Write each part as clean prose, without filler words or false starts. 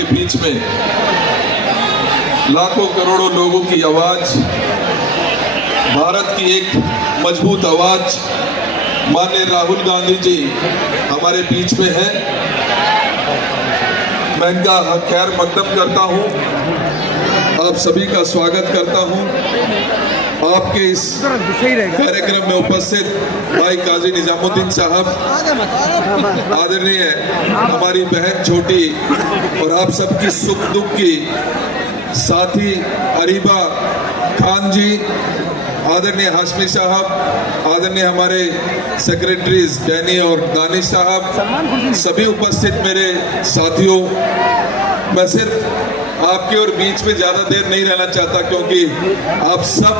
के बीच में लाखों करोड़ों लोगों की आवाज, भारत की एक मजबूत आवाज माननीय राहुल गांधी जी हमारे बीच में है। मैं इनका खैर मकदम करता हूं, आप सभी का स्वागत करता हूं। आपके इस कार्यक्रम में उपस्थित भाई काजी निजामुद्दीन साहब, आदरणीय हमारी बहन छोटी और आप सबकी सुख दुख की साथी अरीबा खान जी, आदरणीय हाशमी साहब, आदरणीय हमारे सेक्रेटरीज डैनी और दानिश साहब, सभी उपस्थित मेरे साथियों, मैं सिर्फ आपके और बीच में ज्यादा देर नहीं रहना चाहता, क्योंकि आप सब,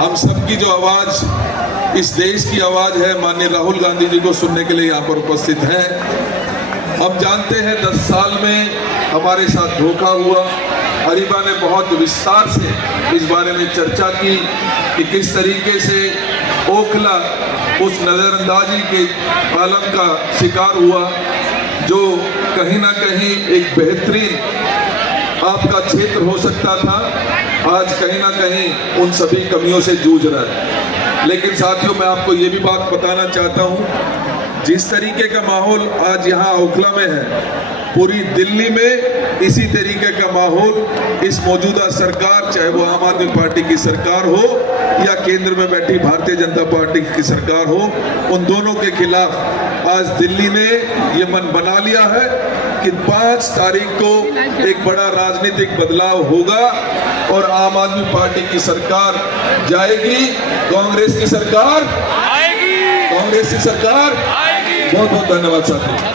हम सब की जो आवाज इस देश की आवाज है, माननीय राहुल गांधी जी को सुनने के लिए यहाँ पर उपस्थित हैं। हम जानते हैं 10 साल में हमारे साथ धोखा हुआ। अरीबा ने बहुत विस्तार से इस बारे में चर्चा की कि किस तरीके से ओखला उस नजरअंदाजी के आलम का शिकार हुआ, जो कहीं ना कहीं एक बेहतरीन आपका क्षेत्र हो सकता था, आज कहीं ना कहीं उन सभी कमियों से जूझ रहा है। लेकिन साथियों, मैं आपको ये भी बात बताना चाहता हूँ, जिस तरीके का माहौल आज यहाँ ओखला में है, पूरी दिल्ली में इसी तरीके का माहौल इस मौजूदा सरकार, चाहे वो आम आदमी पार्टी की सरकार हो या केंद्र में बैठी भारतीय जनता पार्टी की सरकार हो, उन दोनों के खिलाफ आज दिल्ली ने ये मन बना लिया है कि 5 तारीख को एक बड़ा राजनीतिक बदलाव होगा और आम आदमी पार्टी की सरकार जाएगी, कांग्रेस की सरकार आएगी, कांग्रेस की सरकार आएगी। बहुत बहुत धन्यवाद साथी।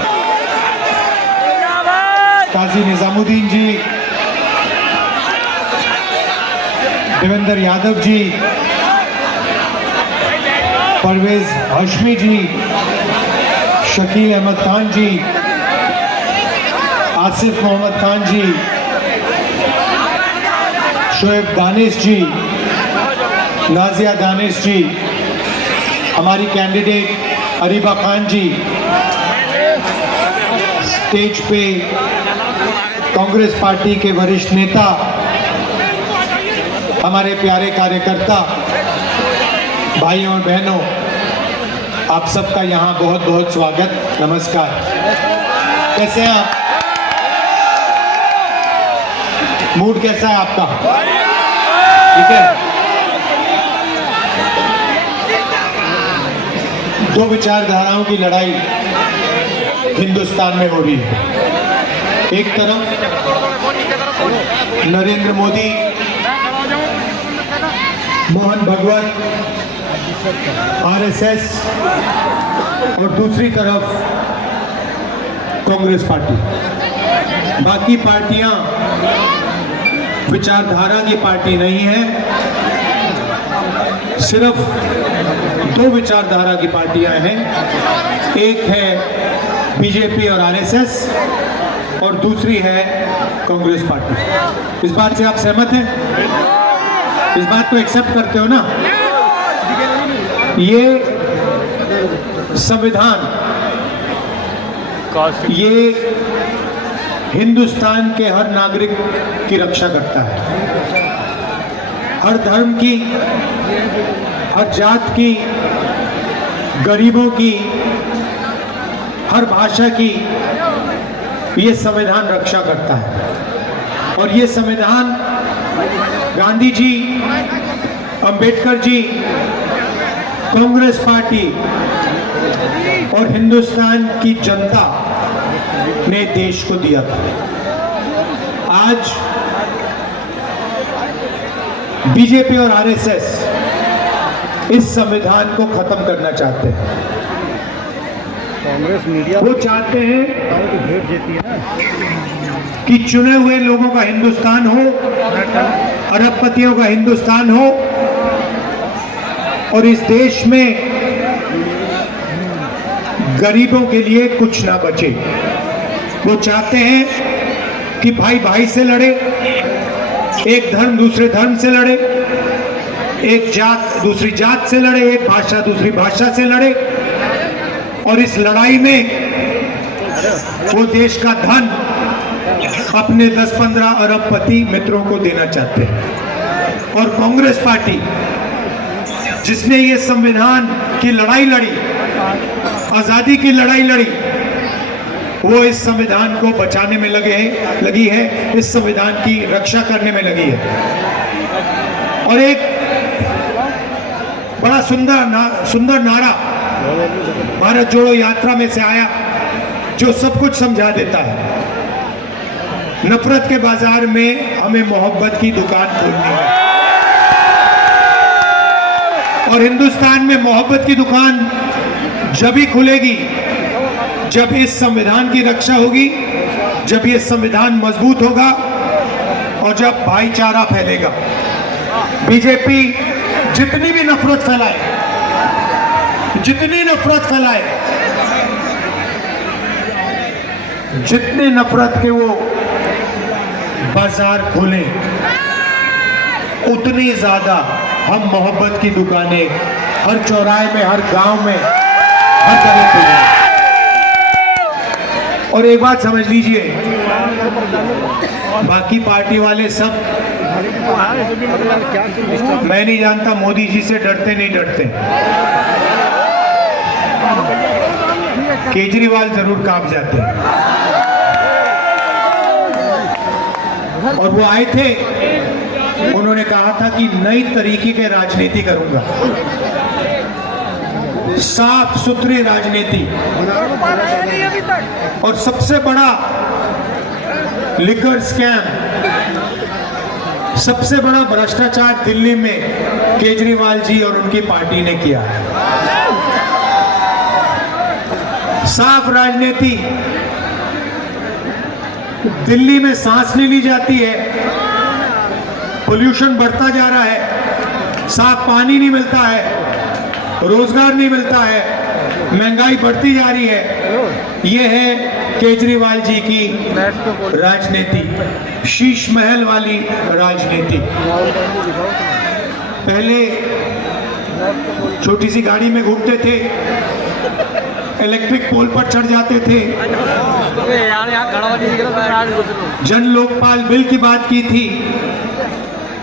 काजी निजामुद्दीन जी, देवेंद्र यादव जी, परवेज हाशमी जी, शकील अहमद खान जी, आसिफ मोहम्मद खान जी, शोएब दानिश जी, नाजिया दानिश जी, हमारी कैंडिडेट अरीबा खान जी, स्टेज पे कांग्रेस पार्टी के वरिष्ठ नेता, हमारे प्यारे कार्यकर्ता, भाइयों और बहनों, आप सबका यहाँ बहुत बहुत स्वागत, नमस्कार। कैसे हैं आप? मूड कैसा है आपका? ठीक है। दो विचारधाराओं की लड़ाई हिंदुस्तान में हो रही है। एक तरफ नरेंद्र मोदी, मोहन भगवत, आरएसएस, और दूसरी तरफ कांग्रेस पार्टी। बाकी पार्टियां विचारधारा की पार्टी नहीं है, सिर्फ 2 विचारधारा की पार्टियां हैं। एक है बीजेपी और आरएसएस और दूसरी है कांग्रेस पार्टी। इस बात से आप सहमत हैं? इस बात को एक्सेप्ट करते हो ना? ये संविधान, ये हिंदुस्तान के हर नागरिक की रक्षा करता है। हर धर्म की, हर जात की, गरीबों की, हर भाषा की ये संविधान रक्षा करता है। और ये संविधान गांधी जी, अंबेडकर जी, कांग्रेस पार्टी और हिंदुस्तान की जनता ने देश को दिया था। आज बीजेपी और आरएसएस इस संविधान को खत्म करना चाहते हैं। कांग्रेस मीडिया वो चाहते हैं भेंट देती है ना कि चुने हुए लोगों का हिंदुस्तान हो, अरबपतियों का हिंदुस्तान हो, और इस देश में गरीबों के लिए कुछ ना बचे। वो चाहते हैं कि भाई भाई से लड़े, एक धर्म दूसरे धर्म से लड़े, एक जात दूसरी जात से लड़े, एक भाषा दूसरी भाषा से लड़े, और इस लड़ाई में वो देश का धन अपने 10-15 अरबपति मित्रों को देना चाहते हैं। और कांग्रेस पार्टी जिसने ये संविधान की लड़ाई लड़ी, आजादी की लड़ाई लड़ी, वो इस संविधान को बचाने में लगी है, इस संविधान की रक्षा करने में लगी है। और एक बड़ा सुंदर नारा भारत जोड़ो यात्रा में से आया, जो सब कुछ समझा देता है। नफरत के बाजार में हमें मोहब्बत की दुकान खोलनी है, और हिंदुस्तान में मोहब्बत की दुकान जब ही खुलेगी जब इस संविधान की रक्षा होगी, जब ये संविधान मजबूत होगा और जब भाईचारा फैलेगा। बीजेपी जितनी भी नफरत फैलाए, जितनी नफरत के वो बाजार खोलें, उतनी ज्यादा हम मोहब्बत की दुकानें हर चौराहे में, हर गांव में, हर जगह खोलें। और एक बात समझ लीजिए, बाकी पार्टी वाले सब, मैं नहीं जानता मोदी जी से डरते नहीं डरते, केजरीवाल जरूर कांप जाते हैं। और वो आए थे, उन्होंने कहा था कि नई तरीके की राजनीति करूंगा, साफ सुथरी राजनीति। और सबसे बड़ा लिकर स्कैम, सबसे बड़ा भ्रष्टाचार दिल्ली में केजरीवाल जी और उनकी पार्टी ने किया है। साफ राजनीति, दिल्ली में सांस नहीं ली जाती है, पोल्यूशन बढ़ता जा रहा है, साफ पानी नहीं मिलता है, रोजगार नहीं मिलता है, महंगाई बढ़ती जा रही है। ये है केजरीवाल जी की राजनीति, शीश महल वाली राजनीति। पहले छोटी सी गाड़ी में घूमते थे, इलेक्ट्रिक पोल पर चढ़ जाते थे, जन लोकपाल बिल की बात की थी,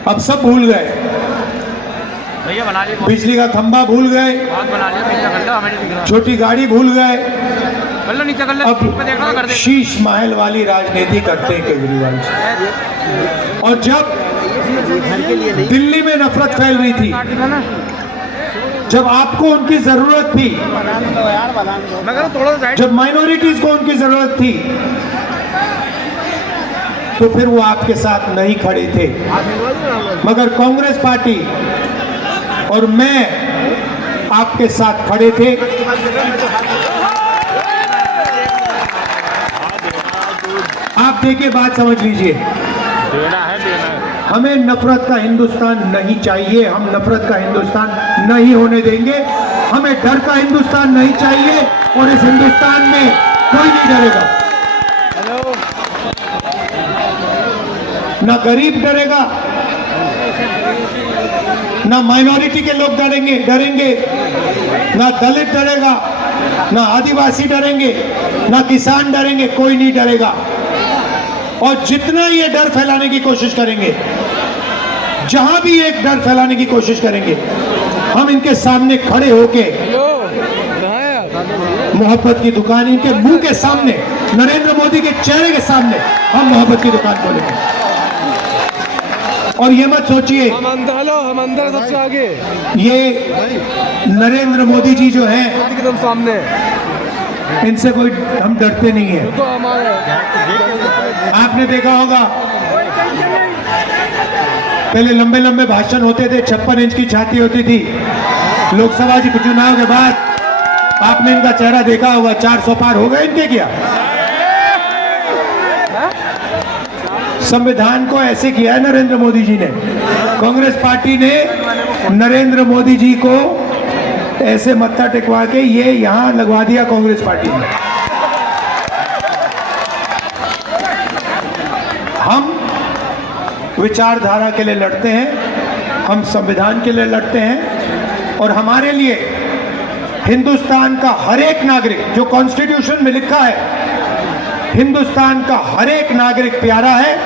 अब सब भूल गए। बिजली का खंभा भूल गए, छोटी गाड़ी भूल गए, अब शीश महल वाली राजनीति करते हैं केजरीवाल जी। और जब दिल्ली में नफरत फैल रही थी, जब आपको उनकी जरूरत थी, जब माइनॉरिटीज को उनकी जरूरत थी, तो फिर वो आपके साथ नहीं खड़े थे। मगर कांग्रेस पार्टी और मैं आपके साथ खड़े थे। आप देखिए, बात समझ लीजिए, हमें नफरत का हिंदुस्तान नहीं चाहिए, हम नफरत का हिंदुस्तान नहीं होने देंगे। हमें डर का हिंदुस्तान नहीं चाहिए, और इस हिंदुस्तान में कोई नहीं डरेगा, ना गरीब डरेगा, ना माइनॉरिटी के लोग डरेंगे, ना दलित डरेगा, ना आदिवासी डरेंगे, ना किसान डरेंगे, कोई नहीं डरेगा। और जितना ये डर फैलाने की कोशिश करेंगे, जहां भी एक डर फैलाने की कोशिश करेंगे, हम इनके सामने खड़े होके मोहब्बत की दुकान, इनके मुंह के सामने, नरेंद्र मोदी के चेहरे के सामने हम मोहब्बत की दुकान खोलेंगे। और ये मत सोचिए, हम अंदर सबसे आगे, ये नरेंद्र मोदी जी जो हैं एकदम सामने, इनसे कोई हम डरते नहीं है। तो आपने देखा होगा, पहले लंबे लंबे भाषण होते थे, 56 इंच की छाती होती थी। लोकसभा के चुनाव के बाद आपने इनका चेहरा देखा होगा, 400 पार हो गए इनके क्या? संविधान को ऐसे किया है नरेंद्र मोदी जी ने, कांग्रेस पार्टी ने नरेंद्र मोदी जी को ऐसे मत्था टिकवा के ये यहां लगवा दिया कांग्रेस पार्टी ने। हम विचारधारा के लिए लड़ते हैं, हम संविधान के लिए लड़ते हैं, और हमारे लिए हिंदुस्तान का हर एक नागरिक, जो कॉन्स्टिट्यूशन में लिखा है हिंदुस्तान का हर एक नागरिक प्यारा है,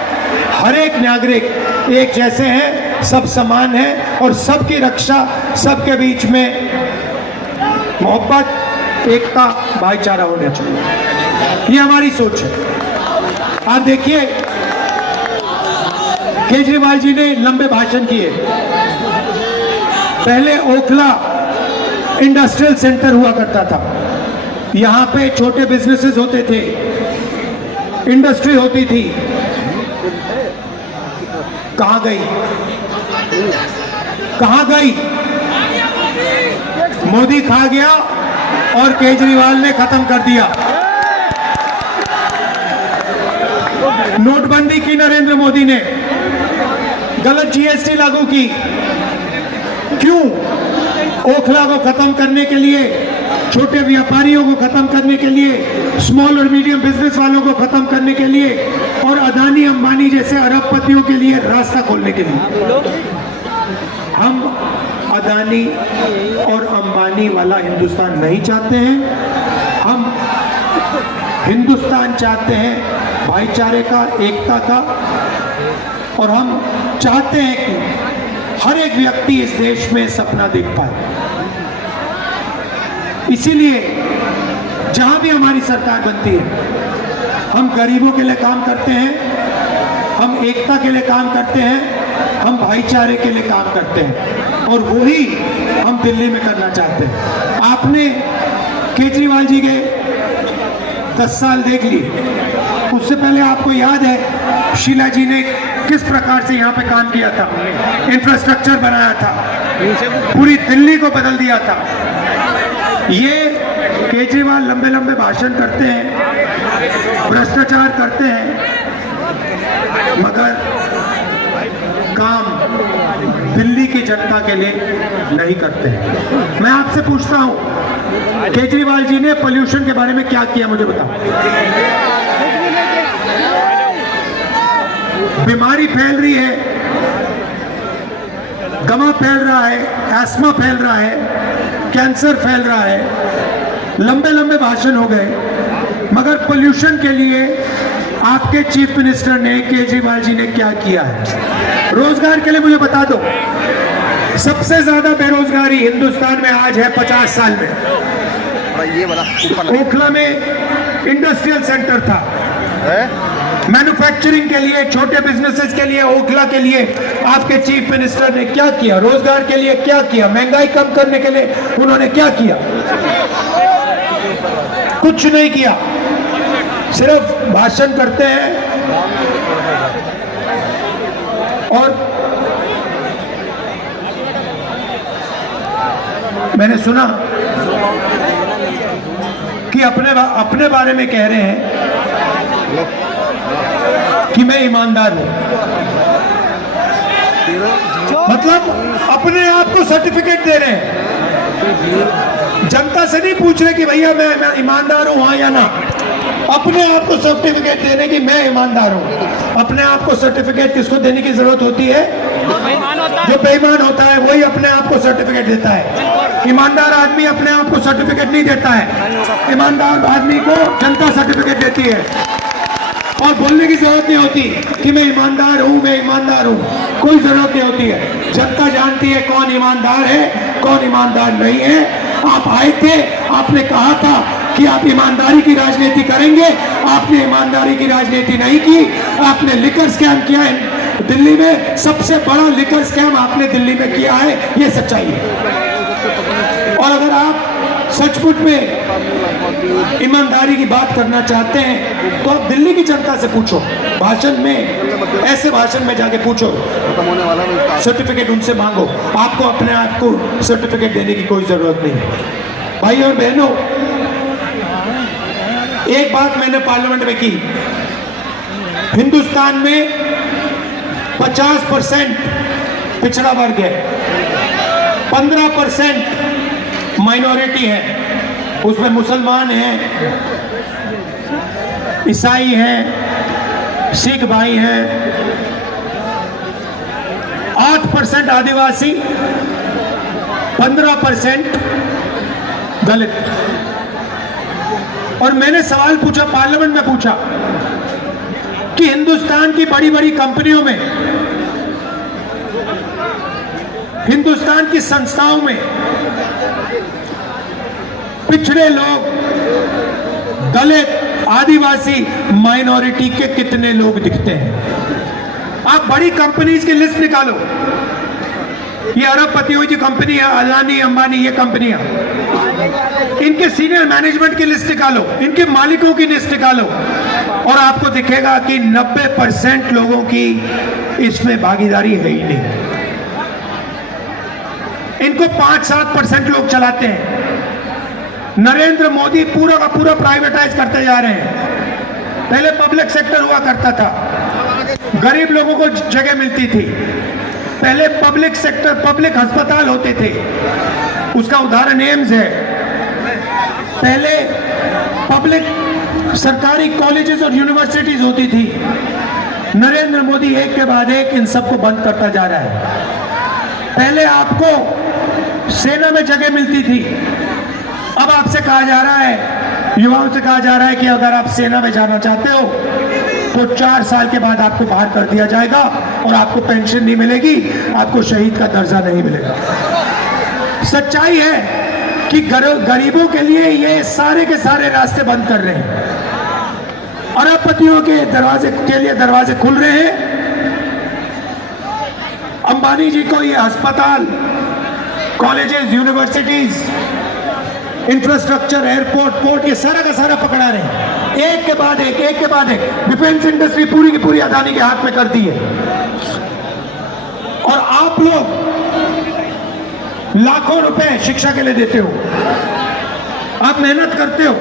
हर एक नागरिक एक जैसे हैं, सब समान हैं और सबकी रक्षा, सबके बीच में मोहब्बत, एकता, भाईचारा होना चाहिए। ये हमारी सोच है। आप देखिए केजरीवाल जी ने लंबे भाषण किए। पहले ओखला इंडस्ट्रियल सेंटर हुआ करता था, यहां पे छोटे बिजनेसेस होते थे, इंडस्ट्री होती थी। कहां गई? कहां गई? मोदी खा गया और केजरीवाल ने खत्म कर दिया। नोटबंदी की नरेंद्र मोदी ने, गलत जीएसटी लागू की। क्यों? ओखला को खत्म करने के लिए, छोटे व्यापारियों को खत्म करने के लिए, स्मॉल और मीडियम बिजनेस वालों को खत्म करने के लिए और अदानी अंबानी जैसे अरबपतियों के लिए रास्ता खोलने के लिए। हम अदानी और अंबानी वाला हिंदुस्तान नहीं चाहते हैं। हम हिंदुस्तान चाहते हैं भाईचारे का, एकता का, और हम चाहते हैं कि हर एक व्यक्ति इस देश में सपना देख पाए। इसीलिए जहां भी हमारी सरकार बनती है, हम गरीबों के लिए काम करते हैं, हम एकता के लिए काम करते हैं, हम भाईचारे के लिए काम करते हैं, और वही हम दिल्ली में करना चाहते हैं। आपने केजरीवाल जी के 10 साल देख लिए। उससे पहले आपको याद है शीला जी ने किस प्रकार से यहाँ पे काम किया था, इंफ्रास्ट्रक्चर बनाया था, पूरी दिल्ली को बदल दिया था। ये केजरीवाल लंबे लंबे भाषण करते हैं, भ्रष्टाचार करते हैं, मगर काम दिल्ली की जनता के लिए नहीं करते हैं। मैं आपसे पूछता हूं, केजरीवाल जी ने पोल्यूशन के बारे में क्या किया, मुझे बताओ। बीमारी फैल रही है, गमा फैल रहा है, एस्मा फैल रहा है, कैंसर फैल रहा है। लंबे लंबे भाषण हो गए, मगर पोल्यूशन के लिए आपके चीफ मिनिस्टर ने, केजरीवाल जी ने क्या किया है? रोजगार के लिए मुझे बता दो। सबसे ज्यादा बेरोजगारी हिंदुस्तान में आज है 50 साल में। ओखला में इंडस्ट्रियल सेंटर था, मैन्युफैक्चरिंग के लिए, छोटे बिजनेसेस के लिए, ओखला के लिए आपके चीफ मिनिस्टर ने क्या किया? रोजगार के लिए क्या किया? महंगाई कम करने के लिए उन्होंने क्या किया? कुछ नहीं किया, सिर्फ भाषण करते हैं। और मैंने सुना कि अपने बारे में कह रहे हैं कि मैं ईमानदार हूं। मतलब अपने आप को सर्टिफिकेट दे रहे हैं, जनता से नहीं पूछ रहे कि भैया मैं ईमानदार हूं, हाँ या ना। अपने आप को सर्टिफिकेट देने की मैं ईमानदार हूं। अपने आप को सर्टिफिकेट किसको देने की जरूरत होती है? जो बेईमान होता है वही अपने आप को सर्टिफिकेट देता है। ईमानदार आदमी अपने आप को सर्टिफिकेट नहीं देता है। ईमानदार आदमी को जनता सर्टिफिकेट देती है, और बोलने की जरूरत नहीं होती कि मैं ईमानदार हूं, मैं ईमानदार हूं। कोई जरूरत नहीं होती है। जनता जानती है कौन ईमानदार है, कौन ईमानदार नहीं है। आप आए थे, आपने कहा था कि आप ईमानदारी की राजनीति करेंगे, आपने ईमानदारी की राजनीति नहीं की। आपने लिकर स्कैम किया है दिल्ली में, सबसे बड़ा लिकर स्कैम आपने दिल्ली में किया है, ये सच्चाई है। और अगर आप सचमुच में ईमानदारी की बात करना चाहते हैं तो आप दिल्ली की जनता से पूछो, भाषण में, ऐसे भाषण में जाके पूछो, सर्टिफिकेट उनसे मांगो। आपको अपने आप को सर्टिफिकेट देने की कोई जरूरत नहीं है। भाइयों और बहनों, एक बात मैंने पार्लियामेंट में की, हिंदुस्तान में 50% पिछड़ा वर्ग है, 15% माइनॉरिटी है। उसमें मुसलमान हैं, ईसाई हैं, सिख भाई हैं, 8% आदिवासी, 15% दलित। और मैंने सवाल पूछा, पार्लियामेंट में पूछा कि हिंदुस्तान की बड़ी बड़ी कंपनियों में, हिंदुस्तान की संस्थाओं में पिछड़े लोग, दलित, आदिवासी, माइनॉरिटी के कितने लोग दिखते हैं? आप बड़ी कंपनीज की लिस्ट निकालो, ये अरबपतियों की कंपनी है, अदानी, अंबानी, ये कंपनियां, इनके सीनियर मैनेजमेंट की लिस्ट निकालो, इनके मालिकों की लिस्ट निकालो, और आपको दिखेगा कि 90% लोगों की इसमें भागीदारी है ही नहीं। इनको 5-7% लोग चलाते हैं। नरेंद्र मोदी पूरा का पूरा प्राइवेटाइज करते जा रहे हैं। पहले पब्लिक सेक्टर हुआ करता था, गरीब लोगों को जगह मिलती थी। पहले पब्लिक सेक्टर, पब्लिक अस्पताल होते थे, उसका उदाहरण एम्स है। पहले पब्लिक सरकारी कॉलेजेस और यूनिवर्सिटीज होती थी। नरेंद्र मोदी एक के बाद एक इन सबको बंद करता जा रहा है। पहले आपको सेना में जगह मिलती थी, अब आपसे कहा जा रहा है, युवाओं से कहा जा रहा है कि अगर आप सेना में जाना चाहते हो तो 4 साल के बाद आपको बाहर कर दिया जाएगा और आपको पेंशन नहीं मिलेगी, आपको शहीद का दर्जा नहीं मिलेगा। सच्चाई है कि गरीबों के लिए ये सारे के सारे रास्ते बंद कर रहे हैं। अरबपतियों के दरवाजे के लिए दरवाजे खुल रहे हैं। अंबानी जी को ये अस्पताल, colleges, universities, infrastructure, airport, port, ये सारा का सारा पकड़ा रहे हैं। एक के बाद एक, एक के बाद एक। डिफेंस इंडस्ट्री पूरी की पूरी अदानी के हाथ में कर दी है। और आप लोग लाखों रुपए शिक्षा के लिए देते हो, आप मेहनत करते हो,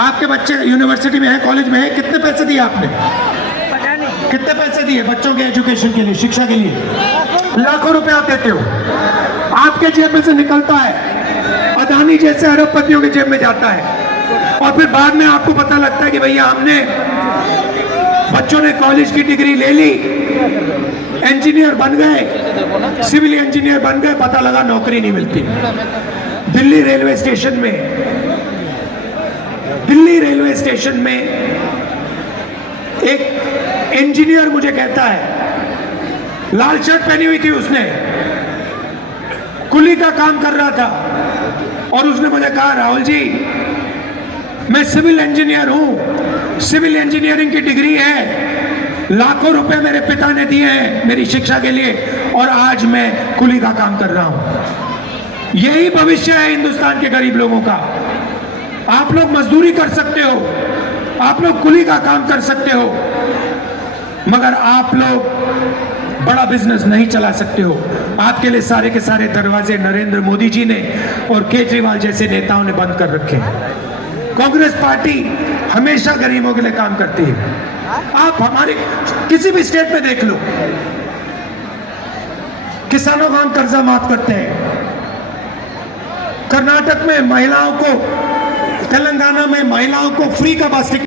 आपके बच्चे यूनिवर्सिटी में है, कॉलेज में है, कितने पैसे दिए आपने? कितने पैसे दिए बच्चों के एजुकेशन के लिए, शिक्षा के लिए? लाखों रुपए आप देते हो, आपके जेब में से निकलता है, अदानी जैसे अरबपतियों के जेब में जाता है, और फिर बाद में आपको पता लगता है कि भैया हमने, बच्चों ने कॉलेज की डिग्री ले ली, इंजीनियर बन गए, सिविल इंजीनियर बन गए, पता लगा नौकरी नहीं मिलती। दिल्ली रेलवे स्टेशन में एक इंजीनियर मुझे कहता है, लाल शर्ट पहनी हुई थी उसने, कुली का काम कर रहा था, और उसने मुझे कहा, राहुल जी मैं सिविल इंजीनियर हूं, सिविल इंजीनियरिंग की डिग्री है, लाखों रुपए मेरे पिता ने दिए हैं मेरी शिक्षा के लिए, और आज मैं कुली का काम कर रहा हूं। यही भविष्य है हिंदुस्तान के गरीब लोगों का। आप लोग मजदूरी कर सकते हो, आप लोग कुली का काम कर सकते हो, मगर आप लोग बड़ा बिजनेस नहीं चला सकते हो। आपके लिए सारे के सारे दरवाजे नरेंद्र मोदी जी ने और केजरीवाल जैसे नेताओं ने बंद कर रखे हैं। कांग्रेस पार्टी हमेशा गरीबों के लिए काम करती है। आप हमारे किसी भी स्टेट में देख लो, किसानों का हम कर्जा माफ करते हैं। कर्नाटक में महिलाओं को, तेलंगाना में महिलाओं को फ्री का बस टिकट